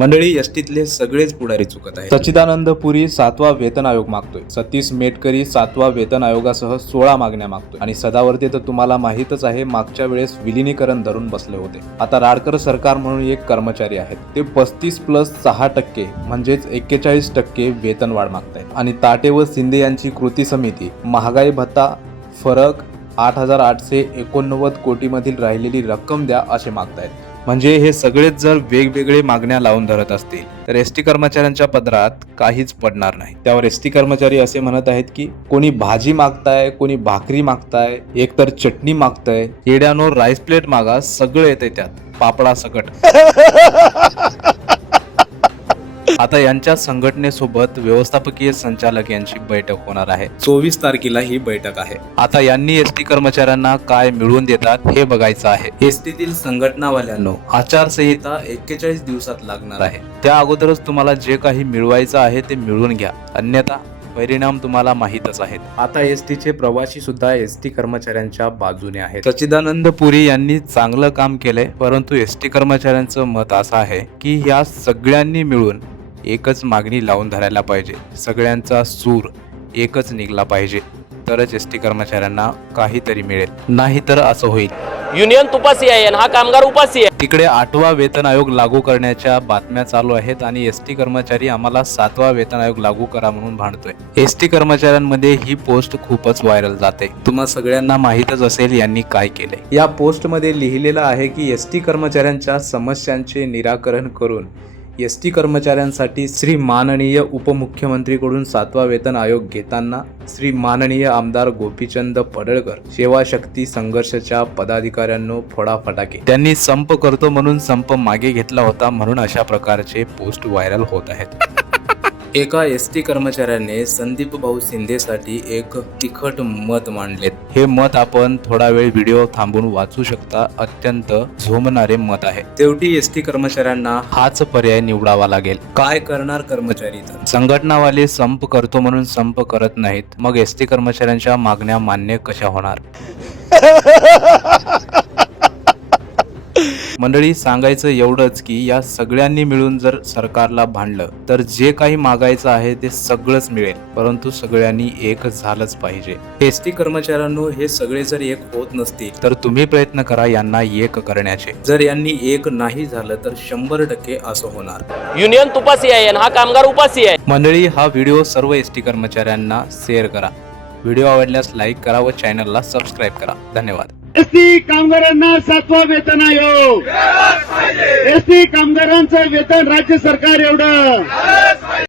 मंडळी एसटीतले सगळेच पुढारी चुकत आहे सच्चिदानंद पुरी सातवा वेतन आयोग मागतोय. सतीश मेटकरी सातवा वेतन आयोगासह सोळा मागण्या मागतोय. आणि सदावर्ती तर तुम्हाला माहीतच आहे मागच्या वेळेस विलिनीकरण धरून बसले होते. आता राडकर सरकार म्हणून एक कर्मचारी आहेत. ते पस्तीस प्लस सहा टक्के म्हणजेच एक्केचाळीस टक्के वेतन वाढ मागतायत. आणि ताटे व शिंदे यांची कृती समिती महागाई भत्ता फरक आठ हजार आठशे एकोणनव्वद कोटीमधील राहिलेली रक्कम द्या असे मागतायत. म्हणजे हे सगळेच जर वेगवेगळे मागण्या लावून धरत असतील तर एस टी कर्मचाऱ्यांच्या पदरात काहीच पडणार नाही. त्यावर एस टी कर्मचारी असे म्हणत आहेत की कोणी भाजी मागताय कोणी भाकरी मागताय एकतर चटणी मागताय येड्यानो राईस प्लेट मागा सगळं येते त्यात. पापडा सकट. आता यांच्या संघटनेसोबत व्यवस्थापकीय संचालक यांची बैठक होणार आहे. चोवीस तारखेला ही बैठक आहे. आता यांनी एस टी कर्मचाऱ्यांना काय मिळवून देतात हे बघायचं आहे. एस टीतील संघटनावाल्यांनो आचारसंहिता एक्केचाळीस दिवसात लागणार आहे. त्या अगोदरच तुम्हाला जे काही मिळवायचं आहे ते मिळवून घ्या. अन्यथा परिणाम तुम्हाला माहीतच आहेत. आता एस टीचे प्रवासी सुद्धा एस टी कर्मचाऱ्यांच्या बाजूने आहेत. सच्चिदानंद पुरी यांनी चांगलं काम केलंय परंतु एस टी कर्मचाऱ्यांचं मत असं आहे की या सगळ्यांनी मिळून एकच मागणी लावून धरायला पाहिजे. सगळ्यांचा सूर एकच निघला पाहिजे. तरच एस टी कर्मचाऱ्यांना काहीतरी मिळेल. नाही तर असं होईल. युनियन तुपासी आहे हा कामगार उपासी आहे तिकडे आठवा वेतन आयोग लागू करण्याच्या बातम्या चालू आहेत आणि एस टी कर्मचारी आम्हाला सातवा वेतन आयोग लागू करा म्हणून भांडतोय. एस टी कर्मचाऱ्यांमध्ये ही पोस्ट खूपच व्हायरल जाते. तुम्हा सगळ्यांना माहीतच असेल यांनी काय केले या पोस्टमध्ये लिहिलेलं आहे की एस टी कर्मचाऱ्यांच्या समस्यांचे निराकरण करून एस टी कर्मचाऱ्यांसाठी श्री माननीय उपमुख्यमंत्रीकडून सातवा वेतन आयोग घेताना श्री माननीय आमदार गोपीचंद पडळकर सेवा शक्ती संघर्षच्या पदाधिकाऱ्यांनो फोडा फटाके त्यांनी संप करतो म्हणून संप मागे घेतला होता म्हणून अशा प्रकारचे पोस्ट व्हायरल होत आहेत. एका एस टी कर्मचाऱ्याने संदीप भाऊ शिंदेसाठी एक तिखट मत मांडलेत. हे मत आपण थोडा वेळ व्हिडिओ थांबून वाचू शकता. अत्यंत झोमणारे मत आहे. शेवटी एस टी कर्मचाऱ्यांना हाच पर्याय निवडावा लागेल. काय करणार कर्मचारी तर? संघटनावाले संप करतो म्हणून संप करत नाहीत. मग एस टी कर्मचाऱ्यांच्या मागण्या मान्य कशा होणार? मंडळी सांगायचं एवढंच की या सगळ्यांनी मिळून जर सरकारला भांडलं तर जे काही मागायचं आहे ते सगळंच मिळेल. परंतु सगळ्यांनी एक झालंच पाहिजे. एस टी कर्मचाऱ्यांनो हे सगळे जर एक होत नसतील तर तुम्ही प्रयत्न करा यांना एक करण्याचे. जर यांनी एक नाही झालं तर शंभर टक्के असं होणार. युनियन तुपासी आहे हा कामगार उपासी आहे मंडळी हा व्हिडिओ सर्व एस टी कर्मचाऱ्यांना शेअर करा. व्हिडिओ आवडल्यास लाईक करा व चॅनलला सबस्क्राईब करा. धन्यवाद. एसटी कामगारांना सातवा वेतन आयोग. एसटी कामगारांचं वेतन राज्य सरकार एवढं.